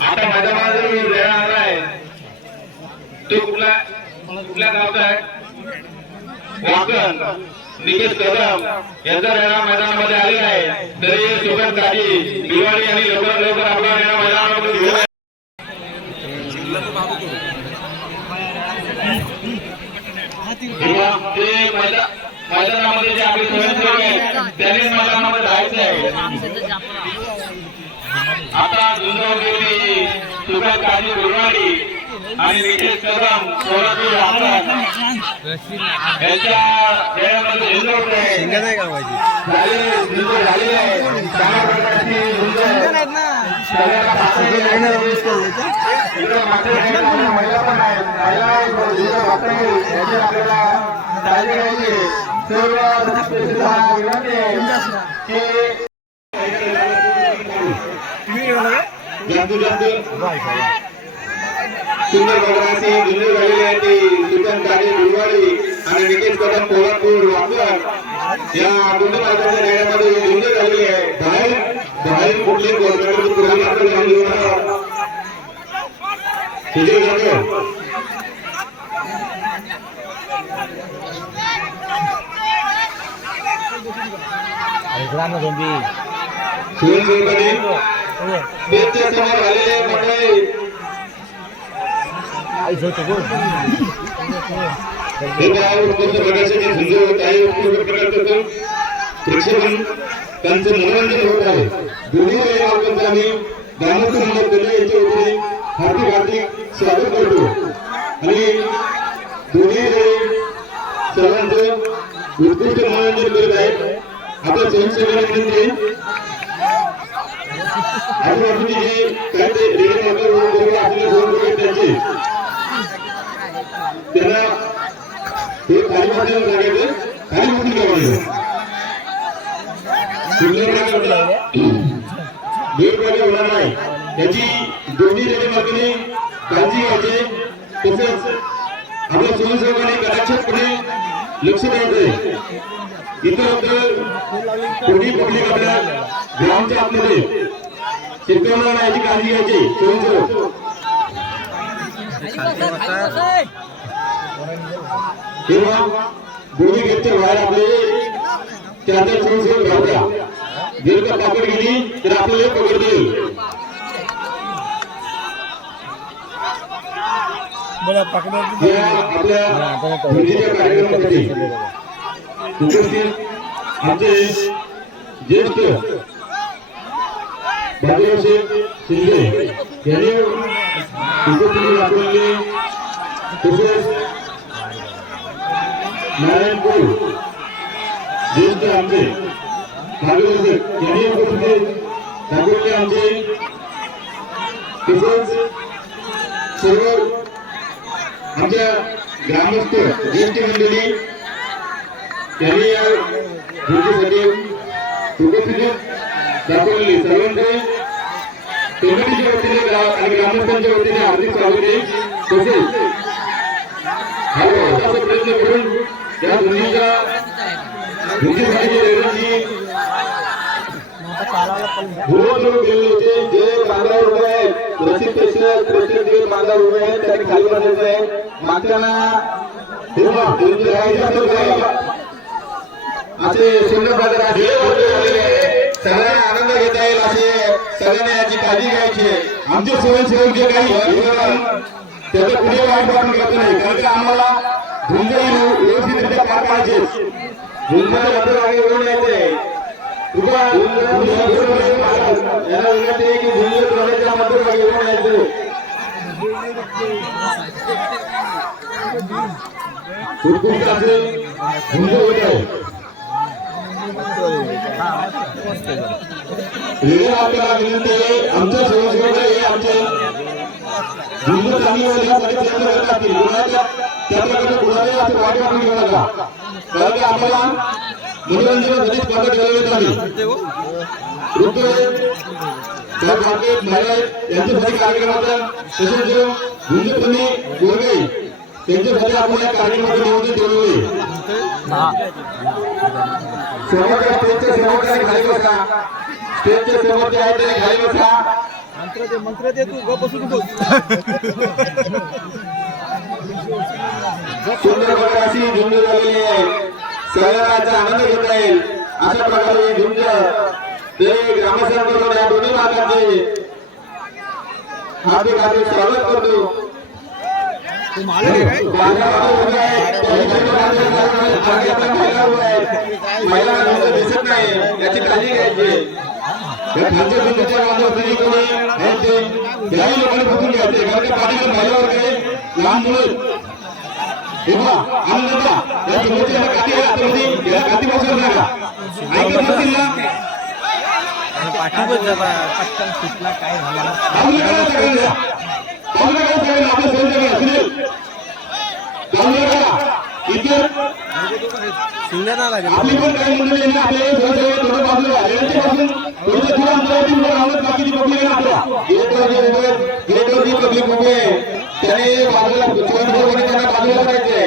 आता माझ्या माझा जो वेळ आहे तो कुठला कुठल्या गावचा आहे? वाकण निकेश कदम यांचा रेणा मैदानामध्ये आलेला आहे. तरी सुगत काठी दिवाळी आणि लवकर लवकर आपला रेणा मैदानामध्ये घेऊन मैदानामध्ये जे आपले स्वयंसेवक आहेत त्यांनी मैदानामध्ये जायचं आहे आता सुगंध काठी गुरुवाडी आणि निकेश कदम सोलापूर यांच्या खेळामध्ये झुंज होते झालेली चांगल्या प्रकारची महिला पण आहेत. महिला. याची आपल्याला काळजी घ्यायची आहे. सर्व सदस्यांना विनंती आहे. की जास्तीत जास्त सुंदर भगवानची दिल्ली झालेली आहे ती. सुगंध काळे गुरुवारी आणि निकेश कदम पोलापूर वाकर या मार्गाच्या नेण्यामध्ये दिल्ली झालेली आहे बाहेर बाहेर कुठली तिथे जातो शिवसेनेकडे बेदच्या समोर आलेले मंडळी उत्कृष्ट त्यांचं मनोरंजन होत आहे. दोन्ही गावकऱ्यांनी गावाचं मंडळ केले वतीने हार्दिक हार्दिक स्वागत करतो आणि दोन्ही सर्वांचं उत्कृष्ट मनोरंजन करत आहेत. आता स्वयंसेवक विनंती आजूबाजूचे जे काही ते रेल्वे वगैरे आपले दोन लोक आहेत त्यांचे त्यांना हे खाली माध्यम सांगायचं खाली उठून ठेवायचं गैरप्रकार होणार नाही याची दोन्ही रेल्वे काळजी घ्यायची तसंच आपल्या स्वयंसेवकाने कदाचितपणे लक्ष द्यायचंय इतर कोणी पब्लिक आपल्या ग्रामच्या आतमध्ये शिरकवणार नाही याची काळजी घ्यायची दोन्ही गेटच्या बाहेर आपले. चार स्वयंसेवक राहत्या जर का पकड गेली तर आपल्याला पकड देईल आपल्या मुलीच्या कार्यक्रमासाठी उपस्थित आमचे ज्येष्ठ बाबूराव शेठ शिंदे यांनी उपस्थिती दाखवलेली तसेच नारायण गुरु ज्येष्ठ आमचे मार्गदर्शक यांनी उपस्थिती दाखवले आमचे तसेच सर्व आमच्या ग्रामस्थ ज्येष्ठ मंडळी त्यांनी या भेटीसाठी दाखवली सर्वांचे कमिटीच्या वतीने आणि ग्रामस्थांच्या वतीने हार्दिक स्वागत आहे. तसेच हा प्रयत्न करून या मुलीच्या मुलीसाठी रेल्वेची गेलेले होते. जे बांधावर उभे आहेत जे बांधावर उभे आहेत त्यांनी खाली बसायचं आहे मागच्यांना असे सुंदर बाजार आहे सगळ्यांना आनंद घेता येईल असे सगळ्यांना याची काळजी घ्यायची आहे. आमचे स्वयंसेवक जे काही त्याचं कुठे वाईट वाटून घेत नाही. कारण की आम्हाला झुंज व्यवस्थितरित्या पार पाहिजे झुंजाच्या मागे येऊन यायचंय कृपया याला विनंती आहे की झुंज येऊन यायचं. उत्कृष्ट झुंज होत आहे. हे आपल्याला विनंती आहे आमच्या संस्कृत हे आमचे हिंदू चांगली होण्यासाठी प्रयत्न करत असतील कुणाच्या त्या प्रकारे कुणालाही असं वाटून घेऊ नका कारण की आम्हाला मनोरंजनासाठी स्पर्धा नाही त्या यांच्यासाठी कार्यक्रमाचा तसेच गोरगे त्यांच्यासाठी आपण या ठेवलेले बसा. मंत्र दे मंत्र दे तू गप बसून बोल. सुंदर प्रकारची झुंज झालेली आहे. सगळ्यांचा आनंद घेता येईल. अशा प्रकारे ही झुंज ते ग्रामसेवक या दोन्ही भागाचे हार्दिक हार्दिक स्वागत करतो. महिला दिसत नाही. याची काळजी घ्यायची. लहान मुलं पटकन सुटला काय झाला? आपली पण काही मंडळी आहे थोडं बाजूला रेल्वेच्या थोडं थोडं अंतरावरती बाकीची पब्लिक आपल्या पब्लिक त्याने बाजूला त्यांना बाजूला करायचे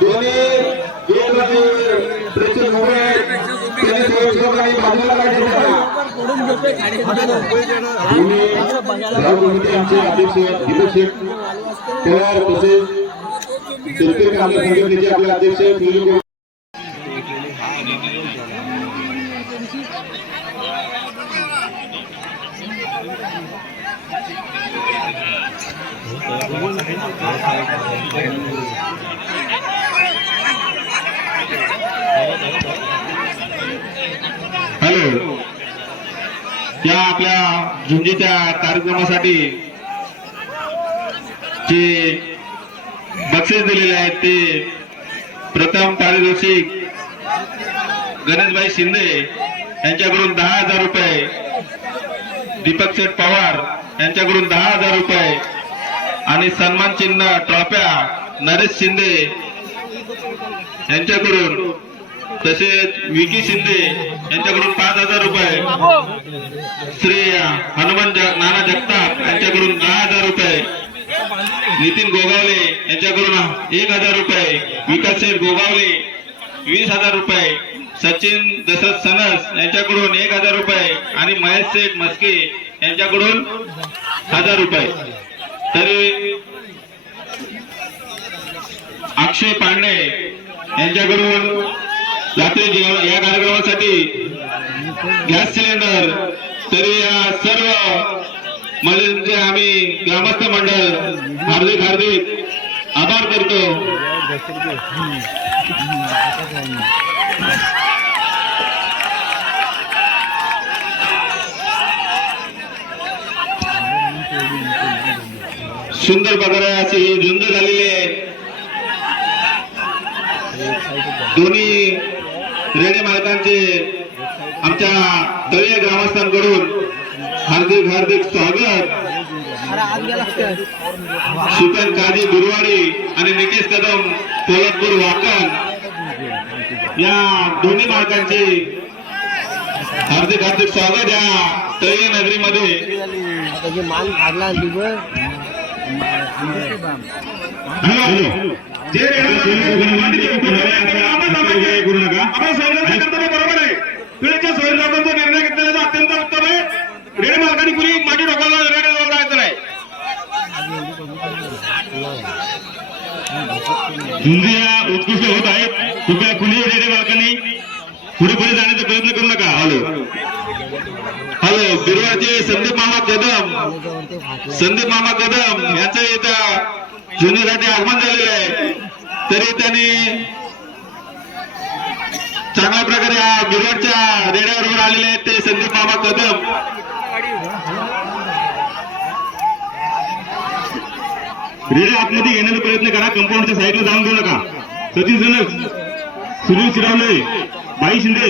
दोन्ही गेटवरती प्रेक्षक उभे आहेत त्यांनी स्वयंसेवकांनी बाजूला करायचे त्यांना दोन्ही गाव कमिटीचे अध्यक्ष दीपक शेठ पवार तसेच शेतकरी कामगार संघटनेचे आपले अध्यक्ष सुनील हॅलो या आपल्या झुंजीच्या कार्यक्रमासाठी जे बक्षीस दिलेले आहेत ते प्रथम पारितोषिक गणेशभाई शिंदे यांच्याकडून दहा हजार रुपये दीपक शेठ पवार यांच्याकडून दहा हजार रुपये आणि सन्मान चिन्ह ट्रॉफ्या नरेश शिंदे यांच्याकडून तसेच विकी शिंदे यांच्याकडून पाच हजार रुपये. श्री हनुमान नाना जगताप यांच्याकडून दहा हजार रुपये. नितीन गोगावले यांच्याकडून एक हजार रुपये. विकास शेठ गोगावले वीस हजार रुपये. सचिन दशरथ सनस यांच्याकडून एक हजार रुपये. आणि महेश शेठ मस्के यांच्याकडून हजार रुपये. तरी अक्षय पांडे यांच्याकडून रात्री जेवण या कार्यक्रमासाठी गॅस सिलेंडर तरी या सर्व म्हणजे आम्ही ग्रामस्थ मंडळ हार्दिक हार्दिक आभार करतो. सुंदर प्रकारे अशी झुंज झालेली आहे. दोन्ही रेडे मालकांचे आमच्या तळीय ग्रामस्थांकडून हार्दिक हार्दिक स्वागत. सुकन काजी गुरुवाडी आणि निकेश कदम कोल्हापूर वाकण या दोन्ही मालकांचे हार्दिक हार्दिक स्वागत या तळीय नगरीमध्ये. मान बरोबर आहे वेळेच्या सोयीचा निर्णय घेतलेला अत्यंत उत्तम आहे रेड मार्गाने कुणी उत्कृष्ट होत आहेत. कृपया कुणीही रेडे मालकांनी पुढे पुढे जाण्याचा प्रयत्न करू नका. हॅलो. हॅलो बिरुवाचे संदीप मामा कदम संदीप मामा कदम यांचं इथं जुन्यासाठी आगमन झालेलं आहे. तरी त्यांनी चांगल्या प्रकारे या बिरवटच्या रेड्यावर आलेले आहेत ते संदीप मामा कदम. रेड्या आतमध्ये घेण्याचा प्रयत्न करा कंपाऊंडच्या साईडला जाऊन देऊ नका. सचिन सनस सुनील शिरावले भाई शिंदे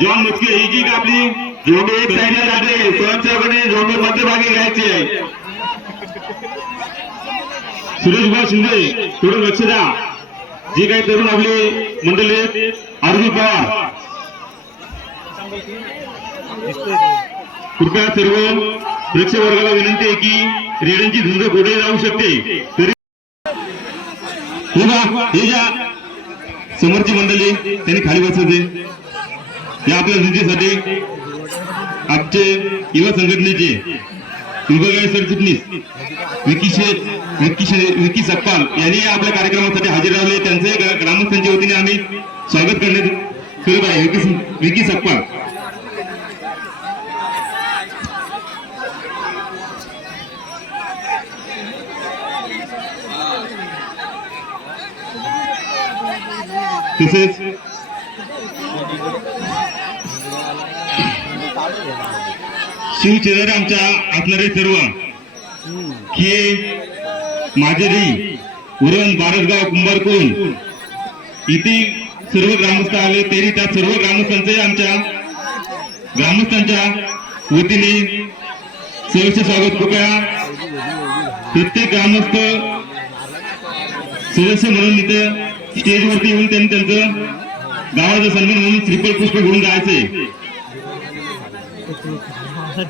जॉन मुचके ही जी आपली झोंबे एक साईडला जाते. स्वयंसेवकाने झोंबे मध्यभागी घ्यायची. आहे सुरेश भाऊ शिंदे थोडं लक्ष द्या. जी काही तरुण आपली मंडळी आहेत आरवी पवार. कृपया सर्व प्रेक्षक वर्गाला विनंती आहे की रेड्यांची झुंज पुढे जाऊ शकते. तरी हे बा, हे ज्या समोरची मंडळी त्यांनी खाली बसवते या आपल्या धुंदीसाठी आमचे युवा संघटनेचे विभागीय सरचिटणीस विकी शेठ विकी विकी सकपाल यांनी आपल्या कार्यक्रमासाठी हजेर लावले. त्यांचे ग्रामस्थांच्या वतीने आम्ही स्वागत करण्यात सुरू आहे. विकी विकी तसेच शिवचेदार आमच्या असणारे सर्व. हे माझेरी उरण बारसगाव कुंभारकोण इथे सर्व ग्रामस्थ आले तरी त्या सर्व ग्रामस्थांचे आमच्या ग्रामस्थांच्या वतीने सहर्ष स्वागत कृपया प्रत्येक ग्रामस्थ सदस्य म्हणून इथे स्टेजवरती येऊन त्यांनी त्यांचं गावाचा सन्मान म्हणून श्रीफळ पुष्प घेऊन जायचे. 아,